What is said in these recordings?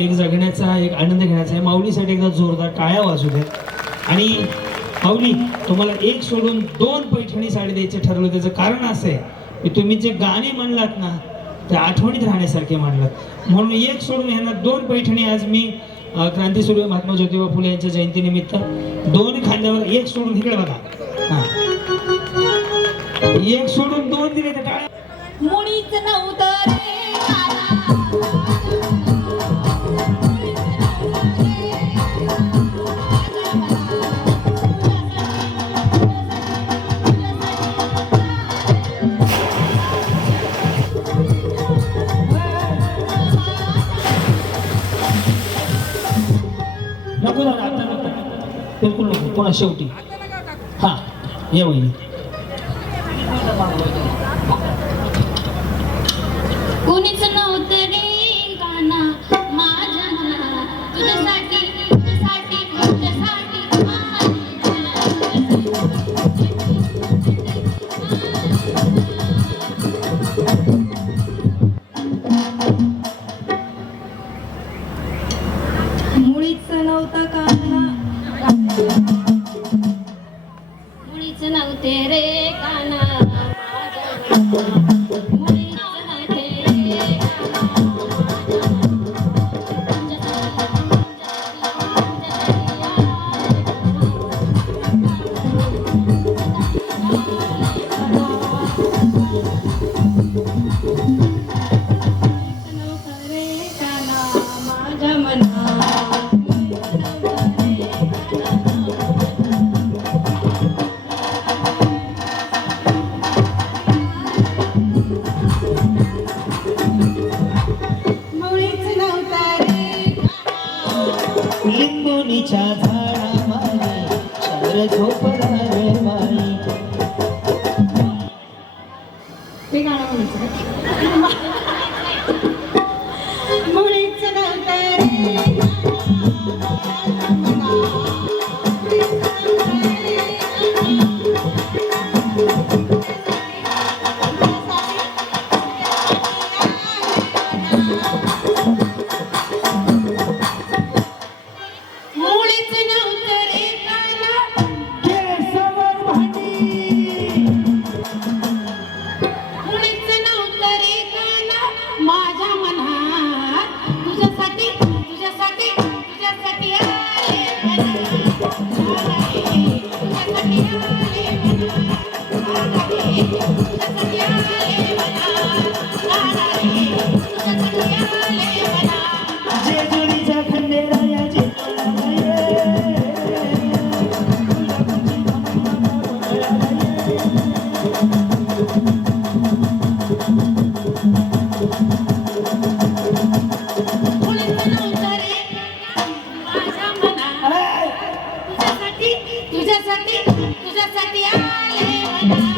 एक जगण्याचा एक आनंद घेण्याचा आहे माऊलीसाठी एकदा जोरदार टाळ्या वाजू दे आणि माऊली तुम्हाला एक सोडून दोन पैठणी साडी द्यायचं ठरवलं त्याचं कारण असं आहे की तुम्ही जे गाणे म्हणलात ना ते आठवणीत राहण्यासारखे म्हणलात. म्हणून एक सोडून ह्यांना दोन पैठणी आज मी क्रांतीसूर्य महात्मा ज्योतिबा फुले यांच्या जयंतीनिमित्त. दोन खांद्यावर एक सोडून इकडे बघा. हा. एक सोडून दोन दिले तर टाळ्या. नको दादा आता नको. बिलकुल नको. पुन्हा शेवटी. हा ये वहिनी. कोणीच नव्हतं रे. 梦 तुझ्यासाठी तुझ्यासाठी आले. मना.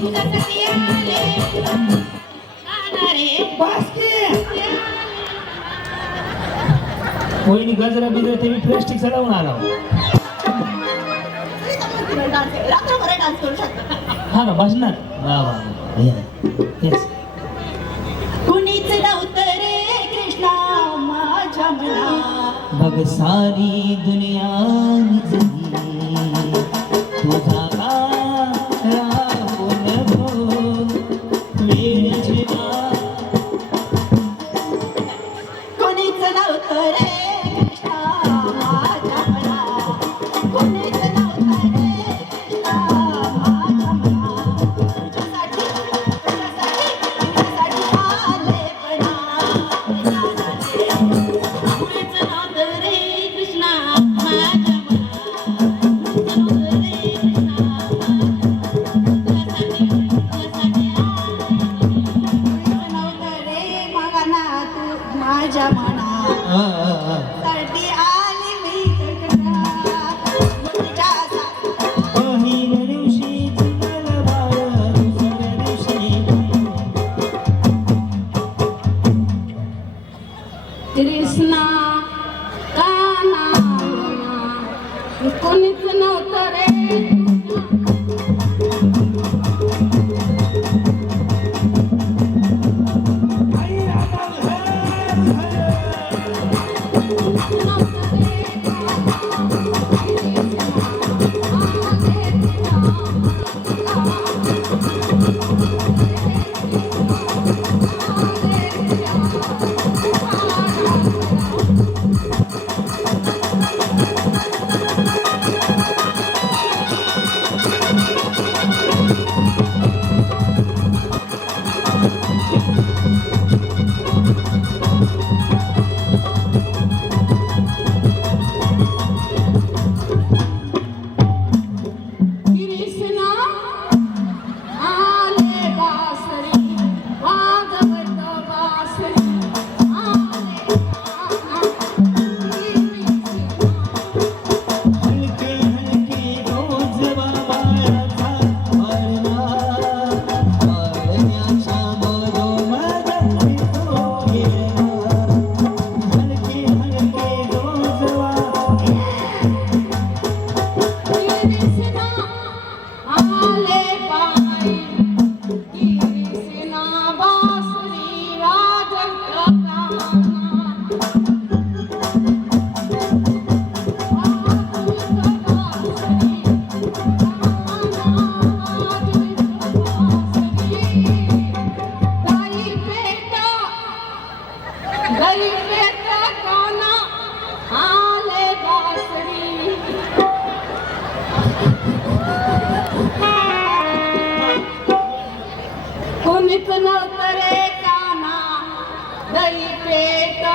तुझ्यासाठी आले. गाणं रे वहिनी गजरा बिजरा ते मी प्लॅस्टिक चढवून आला. रात्रभर डान्स करू शकता. हा ना बसणार. वा वा येस अब सारी दुनिया तुझा का राहून भो वेळ जेव्हा नव्हतं रे. कृष्णा का नाम कुनितना मिथुन करे काना दरी पेटा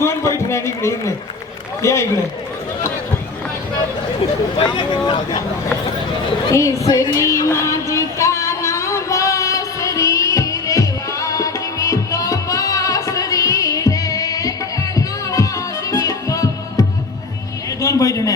दोन पैठणी आणि इकडे इकडे. या इकडे. इसरी माझी काना बासरी रे वाजवीत बासरी रे काना वाजवीत हे दोन पैठणी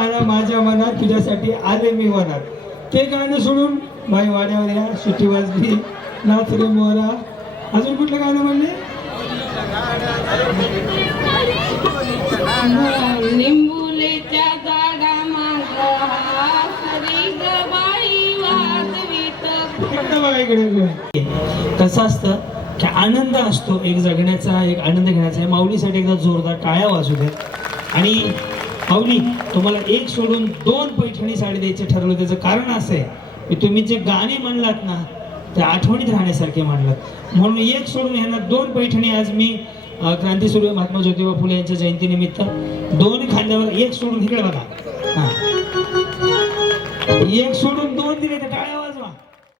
गाणं माझ्या मनात तुझ्यासाठी आले मी वनात ते गाणं सोडून बाई वाड्यावर या सुट्टी वाजली. नाच रे मोरा. अजून कुठलं गाणं म्हणले? लिंबुलेच्या झाडा माग हरी ग बाई वाजवीत. इकडे बघा इकडे इकडे. कसं असतं की आनंद असतो एक जगण्याचा एक आनंद घेण्याचा. माऊलीसाठी एकदा जोरदार टाळ्या वाजू द्यात आणि माऊली तुम्हाला एक सोडून दोन पैठणी साडी द्यायचं ठरवलं त्याचं कारण असं आहे की तुम्ही जे गाणे म्हणलात ना ते आठवणीत राहण्यासारखे म्हणलात. म्हणून एक सोडून ह्यांना दोन पैठणी आज मी क्रांती क्रांतीसूर्य महात्मा ज्योतिबा फुले यांच्या जयंतीनिमित्त. दोन खांद्यावर एक सोडून इकडे बघा. एक सोडून दोन दिले तर